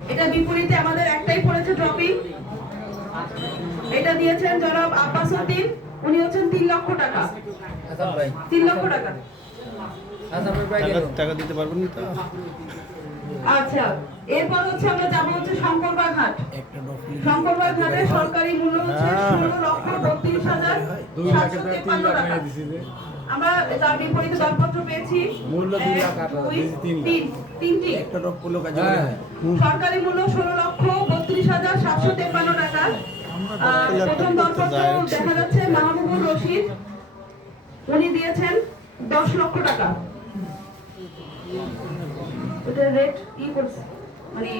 এটা বিপরীতে আমাদের একটাই পড়েছে ট্রফি, এটা দিয়েছেন জনাব আব্বাস উদ্দিন, উনি হচ্ছেন 3 লক্ষ টাকা। 3 লক্ষ টাকা টাকা দিতে পারবেন না তো। আচ্ছা, এরপর হচ্ছে আমরা যাবো হচ্ছে শঙ্করবাগ হাট। শঙ্করবাগ ঘাটে সরকারি মূল্য হচ্ছে 16,32,753 টাকা। আমরা তার বিপরীতে দরপত্র পেয়েছি তিনটি। সরকারি মূল্য 16,32,753 টাকা। প্রথম দরপত্র দেখা যাচ্ছে মাহবুবুর রশিদ, উনি দিয়েছেন 10 লক্ষ টাকা। এটা রেট কি করছে মানে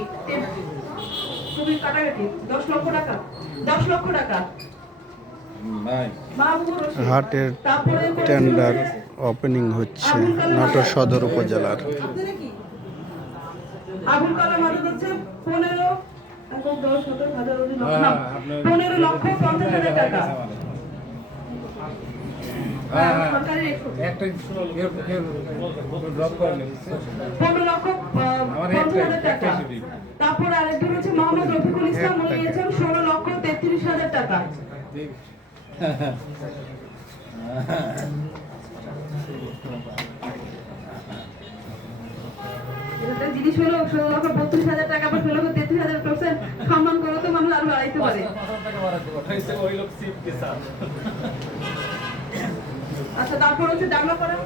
খুবই কাটাকাটি। 10 লক্ষ টাকা, 10 লক্ষ টাকা। হাটের টেন্ডার ওপেনিং হচ্ছে নাটোর সদর উপজেলার। আবুল কালাম আজাদ হচ্ছে 15 লক্ষ 50 হাজার টাকা। সরকারি 15 লক্ষ 50 হাজার টাকা। তারপর আরেকজন হচ্ছে মোহাম্মদ রফিকুল ইসলাম, উনি নিয়েছেন 16 লক্ষ 33 হাজার টাকা। জিনিস হলো 16 লক্ষ 32 হাজার টাকা বা 16 লক্ষ 33 হাজার % সম্মান করে তো মানুষ আরো বাড়াইতে পারে। আচ্ছা, তারপর হচ্ছে ডাঙ্গাপাড়া।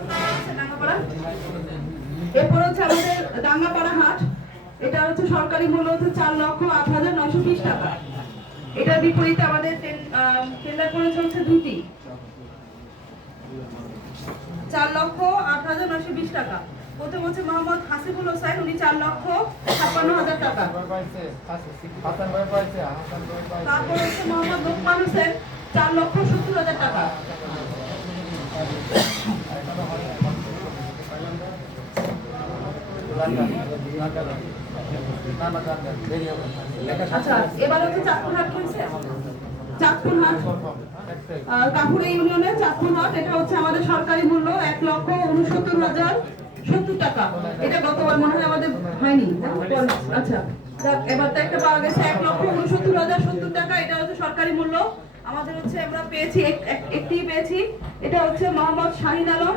এরপর হচ্ছে আমাদের ডাঙ্গাপাড়া হাট, এটা হচ্ছে সরকারি মূল্য হচ্ছে 4,08,920 টাকা। এটার বিপরীতে আমাদের টেন্ডার করেছে হচ্ছে দুটি, 4,08,920 টাকা। প্রথম হচ্ছে মোহাম্মদ হাসিবুল হোসেন, উনি 4,56,000 টাকা। তারপর হচ্ছে মোহাম্মদ লোকমান হোসেন, 4,70,000 টাকা। আচ্ছা, এবার হচ্ছে চাঁদপুর হাট হয়েছে। চাঁদপুর হাট কাপুরে ইউনিয়নের চাঁদপুর হাট, এটা হচ্ছে আমাদের সরকারি মূল্য 1,69,070 টাকা। এটা গতবার মনে হয় আমাদের হয়নি। আচ্ছা, এবার তো একটা পাওয়া গেছে 1,69,070 টাকা। এটা হচ্ছে সরকারি মূল্য। আমাদের হচ্ছে আমরা পেয়েছি একটি পেয়েছি, এটা হচ্ছে মোহাম্মদ শাহিন আলম,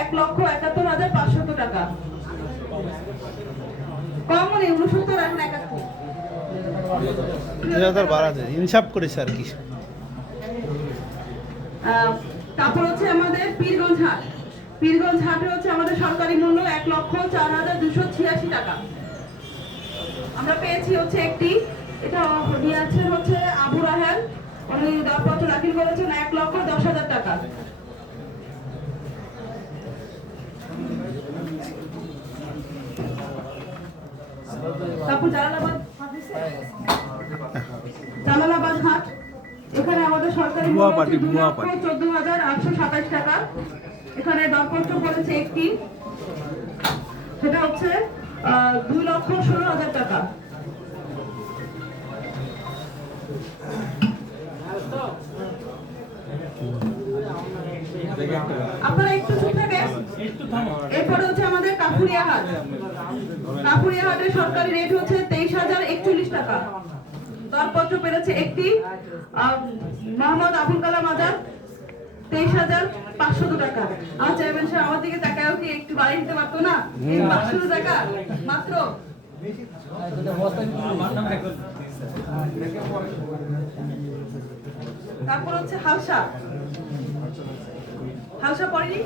1,71,500 টাকা। কম মানে 69 এখন 71 বাড়াতে ইনসাফ করেছে আর কি। তারপর হচ্ছে আমাদের পীরগঞ্জ হাট। পীরগঞ্জ হাটে হচ্ছে আমাদের সরকারি মূল্য 1,04,286 টাকা। আমরা পেয়েছি হচ্ছে একটি, এটা নিয়েছেন হচ্ছে আবু রাহেল, উনি দরপত্র দাখিল করেছেন 1,10,000 টাকা। তারপর জালালাবাদ হাট, এখানে আমাদের সরকারি মূল্য 14,827 টাকা। এখানে দরপত্র করেছে একটি, সেটা হচ্ছে 2,16,000 টাকা। আপনারা একটু চুপ থাকেন। এরপরে হচ্ছে আমাদের কাপুরিয়া হাট। কাপুরিয়া হাটের সরকারি রেট হচ্ছে 23,041 টাকা। দরপত্র পেরেছে একটি মোহাম্মদ আবুল কালাম আজাদ, 23,500 টাকা। আমার চেয়ারম্যান সাহেব আমার দিকে তাকায়ও কি একটু বাড়িয়ে দিতে পারতো না? 500 টাকা মাত্র। তারপর হচ্ছে হালসা। হালসা পড়েনি?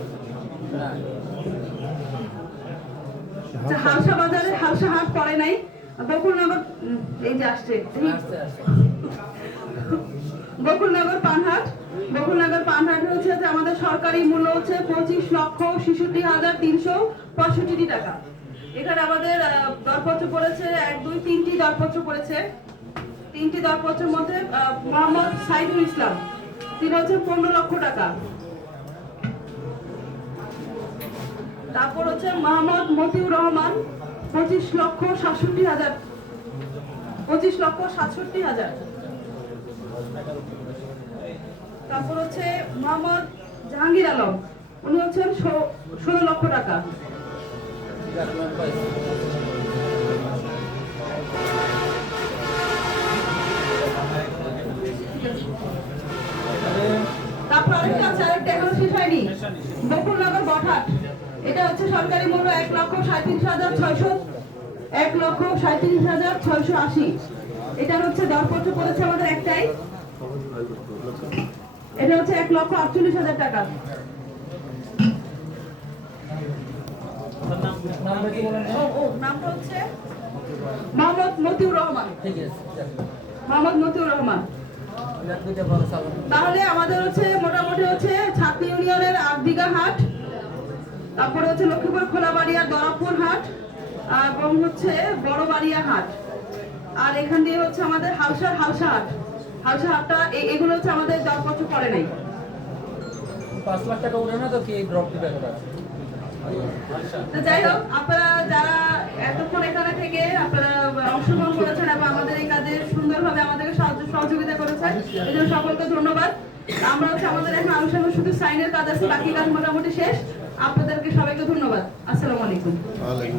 হালসা বাজারে হালসা হাট পড়ে নাই। বকুলনগর এই যে আসছে বকুলনগর পানহাট। বকুলনগর পানহাট হচ্ছে আমাদের সরকারি মূল্য হচ্ছে 25,66,365 টাকা। এখানে আমাদের দরপত্র পড়েছে 1, 2, 3টি দরপত্র পড়েছে। 3টি দরপত্রের মধ্যে মোহাম্মদ সাইদুল ইসলাম, তিনি হচ্ছে 15 লক্ষ টাকা। তারপর হচ্ছে মোহাম্মদ মতিউর রহমান, 25,67,000। তারপর হচ্ছে মোহাম্মদ জাহাঙ্গীর আলম, উনি হচ্ছেন 16 লক্ষ টাকা। 37,600, 1,37,680। এটা হচ্ছে দরপত্র করেছে আমাদের একটাই, এটা হচ্ছে 1,48,000 টাকা। নামটা হচ্ছে মোহাম্মদ মতিউর রহমান। মোহাম্মদ মতিউর রহমান। তাহলে আমাদের হচ্ছে মোটামুটি হচ্ছে ছাত্রী ইউনিয়নের 8 বিঘা হাট, তারপরে হচ্ছে লক্ষ্মীপুর খোলাবাড়িয়া দরাপুর হাট, এবং হচ্ছে বড়বাড়িয়া হাট, আর এখান দিয়ে হচ্ছে আমাদের হালসা হাট। হালসা হাটটা এগুলো হচ্ছে আমাদের দরপত্র করে নাই। 5 লাখ টাকা উঠে না তো কি ড্রপ দিবে ওরা? তো যাই হোক, আপনারা যারা এতক্ষণ এখানে থেকে আপনারা অংশগ্রহণ করেছেন এবং আমাদের এই কাজে সুন্দরভাবে আমাদেরকে সহযোগিতা করেছেন, এই জন্য সকলকে ধন্যবাদ। আমরা হচ্ছে আমাদের এখন আনুষ্ঠানিক শুধু সাইনের কাজ আছে, বাকি কাজ মোটামুটি শেষ। আপনাদেরকে সবাইকে ধন্যবাদ। আসসালামু আলাইকুম।